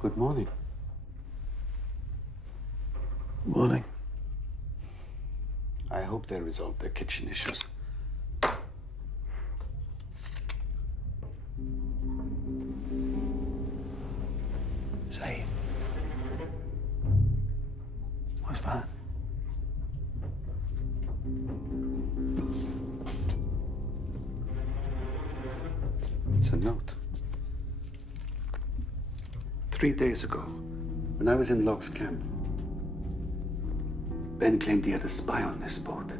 Good morning. Morning. I hope they resolve their kitchen issues. Say. What's that? It's a note. 3 days ago, when I was in Locke's camp, Ben claimed he had a spy on this boat.